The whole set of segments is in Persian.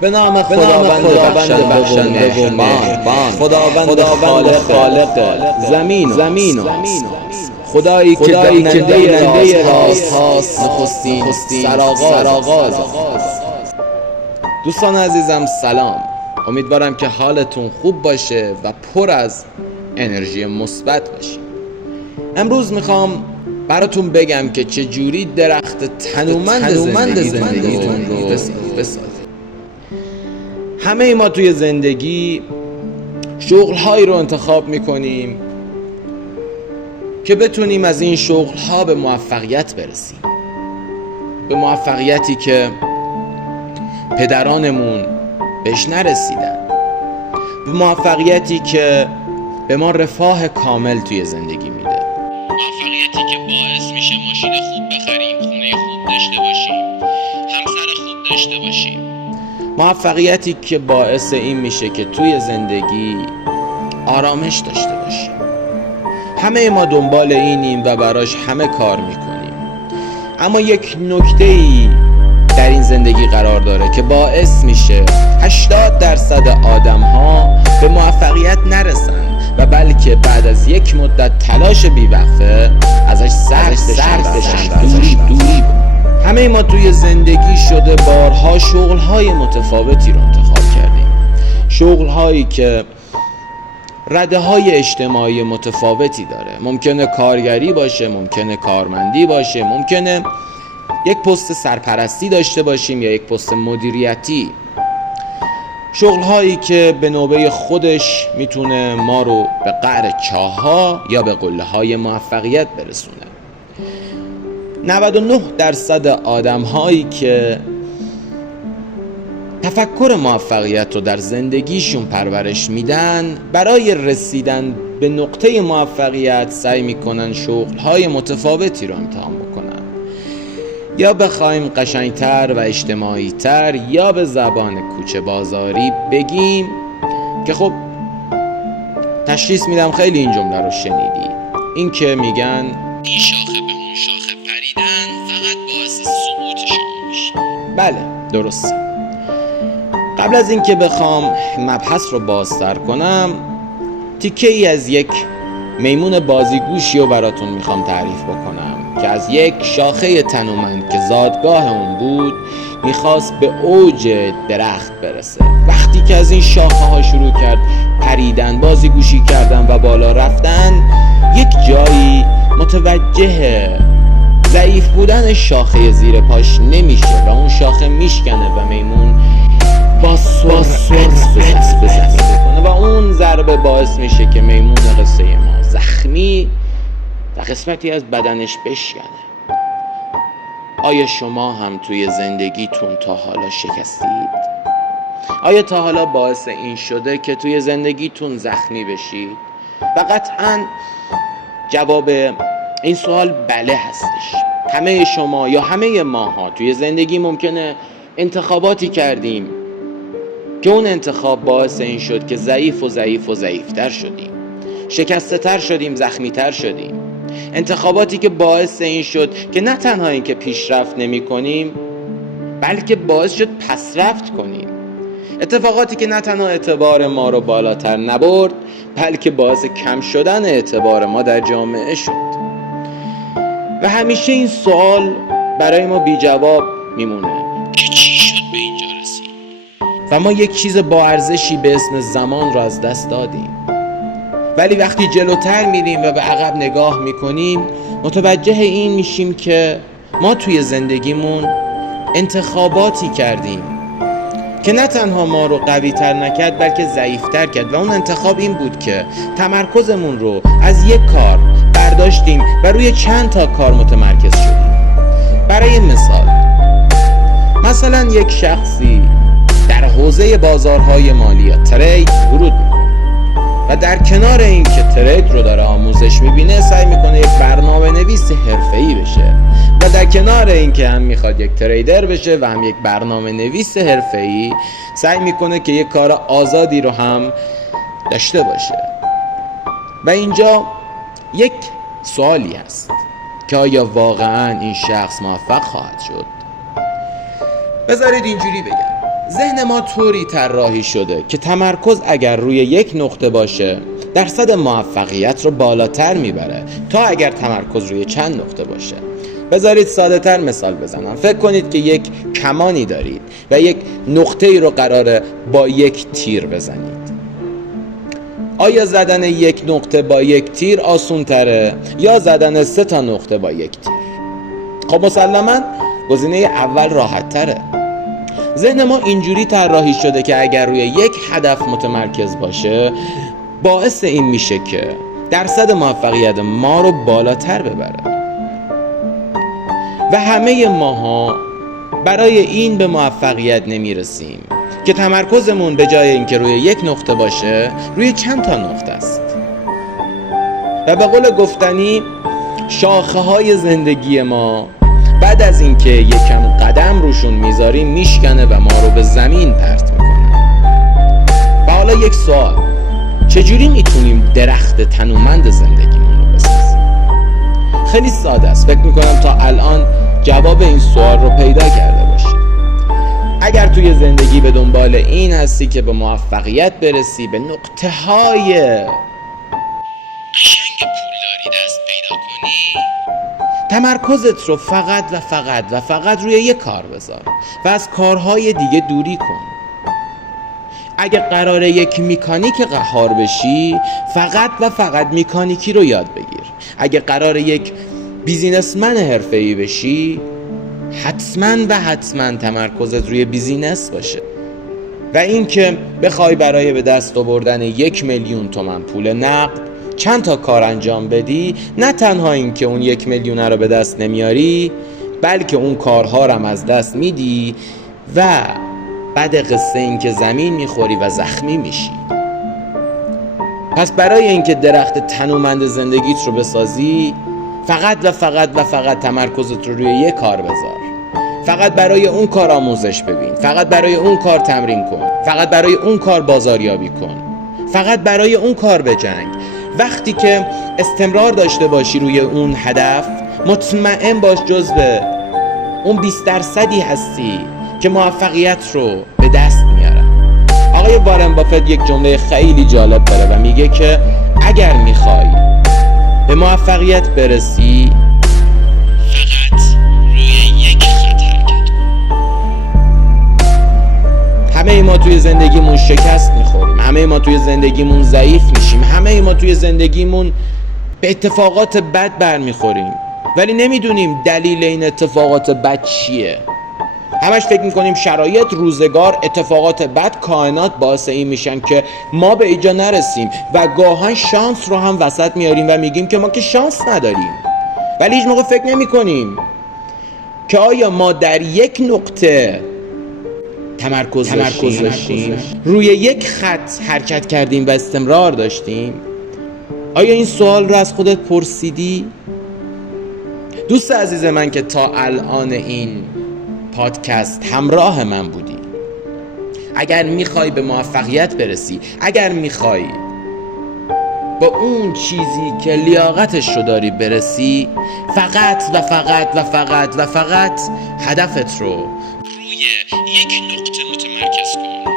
به نام خداوند بخشنده و مهربان، خداوند خالق زمین و آسمان، خدایی که داننده راست هاست، نخستین سرآغاز. دوستان عزیزم سلام، امیدوارم که حالتون خوب باشه و پر از انرژی مثبت باشید. امروز میخوام براتون بگم که چجوری درخت تنومند زندگیتون رو بسازید. همه ما توی زندگی شغل‌هایی رو انتخاب میکنیم که بتونیم از این شغل‌ها به موفقیت برسیم، به موفقیتی که پدرانمون بهش نرسیدن، به موفقیتی که به ما رفاه کامل توی زندگی میده، موفقیتی که باعث میشه ماشین خوب بخریم، خونه خوب داشته باشیم، همسر خوب داشته باشیم، موفقیتی که باعث این میشه که توی زندگی آرامش داشته باشیم. همه ما دنبال اینیم و براش همه کار میکنیم، اما یک نکته‌ای در این زندگی قرار داره که باعث میشه 80% آدم‌ها به موفقیت نرسن و بلکه بعد از یک مدت تلاش بی‌وقفه ازش سرد بشن، دوری. همه ما توی زندگی شده بارها شغل‌های متفاوتی رو انتخاب کردیم، شغل‌هایی که رده‌های اجتماعی متفاوتی داره. ممکنه کارگری باشه، ممکنه کارمندی باشه، ممکنه یک پست سرپرستی داشته باشیم یا یک پست مدیریتی. شغل‌هایی که به نوبه خودش میتونه ما رو به قعر چاه‌ها یا به قله‌های موفقیت برسونه. 99% آدم‌هایی که تفکر موفقیت رو در زندگیشون پرورش میدن، برای رسیدن به نقطه موفقیت سعی میکنن شغل‌های متفاوتی رو امتحان بکنن. یا بخوایم قشنگتر و اجتماعی‌تر یا به زبان کوچه بازاری بگیم که خب تشخیص میدم خیلی این جمله رو شنیدید، این که میگن این شاخه به اون شاخه پریدن فقط باعث سقوط شما میشه. بله درسته. قبل از اینکه بخوام مبحث رو بازتر کنم، تیکه ای از یک میمون بازیگوشی رو براتون میخوام تعریف بکنم که از یک شاخه تنومند که زادگاه اون بود میخواست به اوج درخت برسه. وقتی که از این شاخه ها شروع کرد پریدن، بازیگوشی کردن و بالا رفتن، یک جایی متوجه ضعیف بودن شاخه زیر پاش نمیشه و اون شاخه میشکنه و میمون با سرعت بزنه و اون ضربه باعث میشه که میمون قصه ما زخمی و قسمتی از بدنش بشکنه. آیا شما هم توی زندگیتون تا حالا شکستید؟ آیا تا حالا باعث این شده که توی زندگیتون زخمی بشید؟ و قطعاً جواب این سوال بله هستش. همه شما یا همه ماها توی زندگی ممکنه انتخاباتی کردیم که اون انتخاب باعث این شد که ضعیفتر شدیم، شکسته تر شدیم، زخمی تر شدیم. انتخاباتی که باعث این شد که نه تنها این که پیشرفت نمی کنیم بلکه باعث شد پسرفت کنیم. اتفاقاتی که نه تنها اعتبار ما رو بالاتر نبرد بلکه باعث کم شدن اعتبار ما در جامعه شد. و همیشه این سوال برای ما بی جواب میمونه که چی شد به اینجا رسید؟ و ما یک چیز با ارزشی به اسم زمان رو از دست دادیم. ولی وقتی جلوتر میریم و به عقب نگاه میکنیم متوجه این میشیم که ما توی زندگیمون انتخاباتی کردیم که نه تنها ما رو قوی تر نکرد بلکه ضعیفتر کرد. و اون انتخاب این بود که تمرکزمون رو از یک کار برداشتیم و روی چند تا کار متمرکز شدیم. برای مثلا یک شخصی در حوزه بازارهای مالی یا ترید ورود میکنه و در کنار این که ترید رو داره آموزش میبینه سعی میکنه یک برنامه نویس حرفه‌ای بشه و در کنار این که هم میخواد یک تریدر بشه و هم یک برنامه نویس حرفه‌ای سعی میکنه که یک کار آزادی رو هم داشته باشه. و اینجا یک سوالی هست که آیا واقعا این شخص موفق خواهد شد؟ بذارید اینجوری بگم، ذهن ما طوری طراحی شده که تمرکز اگر روی یک نقطه باشه درصد موفقیت رو بالاتر میبره تا اگر تمرکز روی چند نقطه باشه. بذارید ساده تر مثال بزنم. فکر کنید که یک کمانی دارید و یک نقطه ای رو قراره با یک تیر بزنید. آیا زدن یک نقطه با یک تیر آسون تره یا زدن 3 تا نقطه با یک تیر؟ خب مسلماً گزینه اول راحت تره. ذهن ما اینجوری طراحی شده که اگر روی یک هدف متمرکز باشه باعث این میشه که درصد موفقیت ما رو بالاتر ببره. و همه ماها برای این به موفقیت نمیرسیم که تمرکزمون به جای اینکه روی یک نقطه باشه روی چند تا نقطه است. و به قول گفتنی شاخه های زندگی ما بعد از اینکه یکم قدم روشون میذاریم میشکنه و ما رو به زمین پرت میکنه. و حالا یک سوال، چجوری میتونیم درخت تنومند زندگیمون رو بسازیم؟ خیلی ساده است. فکر میکنم تا الان جواب این سوال رو پیدا کرده باشی. اگر توی زندگی به دنبال این هستی که به موفقیت برسی، به نقطه های قشنگ پولداری دست پیدا کنی، تمرکزت رو فقط روی یک کار بذار و از کارهای دیگه دوری کن. اگه قراره یک میکانیک قهار بشی فقط میکانیکی رو یاد بگیر. اگه قراره یک بیزینسمن حرفه‌ای بشی حتما تمرکزت روی بیزینس باشه. و این که بخوای برای به دست آوردن 1,000,000 تومان پول نقد چند تا کار انجام بدی، نه تنها این که اون 1,000,000 رو به دست نمیاری بلکه اون کارها رو هم از دست میدی و بعد قصه این که زمین میخوری و زخمی میشی. پس برای اینکه درخت تنومند زندگیت رو بسازی فقط تمرکزت رو روی یک کار بذار. فقط برای اون کار آموزش ببین، فقط برای اون کار تمرین کن، فقط برای اون کار بازاریابی کن، فقط برای اون کار بجنگ. وقتی که استمرار داشته باشی روی اون هدف مطمئن باش جزو اون 20% هستی که موفقیت رو به دست میاره. آقای وارن بافت یک جمله خیلی جالب داره و میگه که اگر میخوای به موفقیت برسی فقط روی یک خط حرکت کن. همه ما توی زندگیمون شکست میخوریم، همه ما توی زندگیمون ضعیف میشیم، همه ما توی زندگیمون به اتفاقات بد برمیخوریم ولی نمیدونیم دلیل این اتفاقات بد چیه. همش فکر میکنیم شرایط، روزگار، اتفاقات بد، کائنات باعث این میشن که ما به اینجا نرسیم و گاهن شانس رو هم وسط میاریم و میگیم که ما که شانس نداریم. ولی هیچ موقع فکر نمیکنیم که آیا ما در یک نقطه تمرکز داشتیم، روی یک خط حرکت کردیم و استمرار داشتیم. آیا این سوال رو از خودت پرسیدی؟ دوست عزیز من که تا الان این پادکست همراه من بودی، اگر میخوای به موفقیت برسی، اگر میخوای با اون چیزی که لیاقتش رو داری برسی، فقط هدفت رو روی یک نقطه متمرکز کن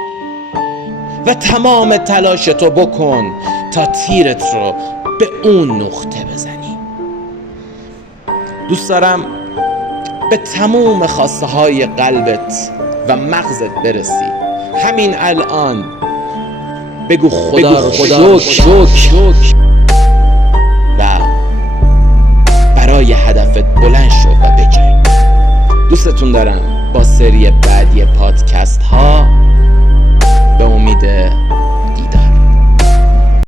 و تمام تلاشتو بکن تا تیرت رو به اون نقطه بزنی. دوست دارم به تمام خواسته های قلبت و مغزت برسی. همین الان بگو خدا رو شکر و برای هدفت بلند شو و بجنگ. دوستتون دارم. با سری بعدی